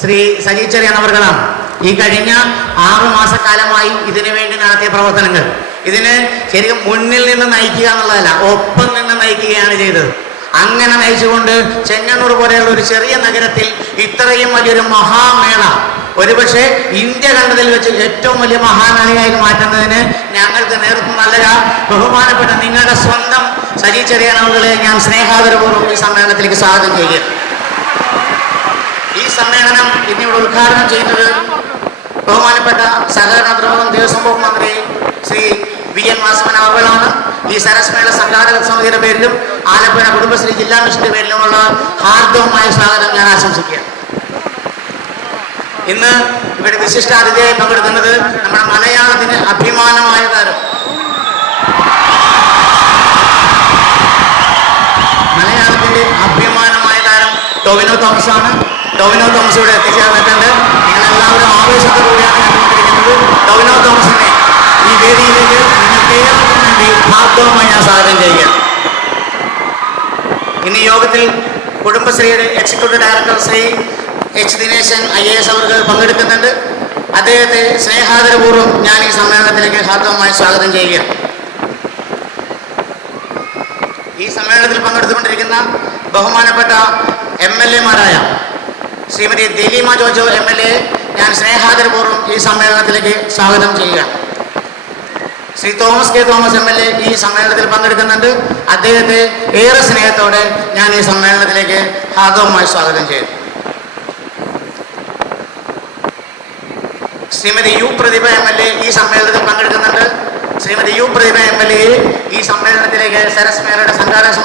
ശ്രീ സജി ചെറിയാൻ അവർകളാണ്. ഈ കഴിഞ്ഞ ആറു മാസക്കാലമായി ഇതിനു വേണ്ടി നടത്തിയ പ്രവർത്തനങ്ങൾ. ഇതിന് ശരിക്കും മുന്നിൽ നിന്ന് നയിക്കുക എന്നുള്ളതല്ല ഒപ്പം നിന്ന് നയിക്കുകയാണ് ചെയ്തത്. അങ്ങനെ നയിച്ചുകൊണ്ട് ചെങ്ങന്നൂർ പോലെയുള്ള ഒരു ചെറിയ നഗരത്തിൽ ഇത്രയും വലിയൊരു മഹാമേള ഒരുപക്ഷെ ഇന്ത്യ കണ്ടതിൽ വെച്ച് ഏറ്റവും വലിയ മഹാമേളയായി മാറ്റുന്നതിന് ഞങ്ങൾക്ക് നേതൃത്വം നൽകുക. ബഹുമാനപ്പെട്ട നിങ്ങളുടെ സ്വന്തം സജി ചെറിയ ഞാൻ സ്നേഹാദരപൂർവം ഈ സമ്മേളനത്തിലേക്ക് സ്വാഗതം ചെയ്യുക ഈ സമ്മേളനം ഇന്നിവിടെ ഉദ്ഘാടനം ചെയ്യുന്നത് ബഹുമാനപ്പെട്ട സഹകരണ ദ്രോഹം ദേവസ്വം ബോർഡ് മന്ത്രി ശ്രീ വി എൻ വാസവൻ അവളാണ് ഈ സരസ്മേള സംഘാടക സമിതിയുടെ പേരിലും ആലപ്പുഴ കുടുംബശ്രീ ജില്ലാ മിഷന്റെ പേരിലുമുള്ള ഹാർദവുമായ സ്വാഗതം ഞാൻ ആശംസിക്കുകയാണ്. ഇന്ന് ഇവിടെ വിശിഷ്ട അതിഥിയായി പങ്കെടുക്കുന്നത് നമ്മുടെ മലയാളത്തിന് അഭിമാനമായ താരം. മലയാളത്തിന്റെ അഭിമാനമായ താരം ടോവിനോ തോമസ് ആണ് ടൊവിനോ തോമസ് ഇവിടെ എത്തിച്ചേർന്നിട്ടുണ്ട് നിങ്ങൾ എല്ലാവരും ആവേശത്തോടുകൂടിയാണ് കണ്ടുകൊണ്ടിരിക്കുന്നത്. ടൊവിനോ തോമസിനെ ഈ വേദിയിലേക്ക് നിങ്ങൾക്ക് ഏവർക്കും വേണ്ടി ഭാഗവുമായി ഞാൻ സ്വാഗതം ചെയ്യുക ഇന്ന് യോഗത്തിൽ കുടുംബശ്രീയുടെ executive director Shri H Dineshan I A S അവർക്ക് പങ്കെടുക്കുന്നുണ്ട്. അദ്ദേഹത്തെ സ്നേഹാദരപൂർവം ഞാൻ ഈ സമ്മേളനത്തിലേക്ക് ഹാർദവമായി സ്വാഗതം ചെയ്യുകയാണ്. ഈ സമ്മേളനത്തിൽ പങ്കെടുത്തുകൊണ്ടിരിക്കുന്ന ബഹുമാനപ്പെട്ട M L എമാരായ Shrimati Dileema Jojo M L A ഞാൻ സ്നേഹാദരപൂർവം ഈ സമ്മേളനത്തിലേക്ക് സ്വാഗതം ചെയ്യുക. Shri Thomas K Thomas M L A ഈ സമ്മേളനത്തിൽ പങ്കെടുക്കുന്നുണ്ട്. അദ്ദേഹത്തെ ഏറെ സ്നേഹത്തോടെ ഞാൻ ഈ സമ്മേളനത്തിലേക്ക് ഹാർദവുമായി സ്വാഗതം ചെയ്യുന്നു. Shrimati U Prathibha M L A ഈ സമ്മേളനത്തിൽ പങ്കെടുക്കുന്നുണ്ട്. Shrimati U Prathibha M L A ഈ സമ്മേളനത്തിലേക്ക് സരസ്മേരയുടെ സംഘാടക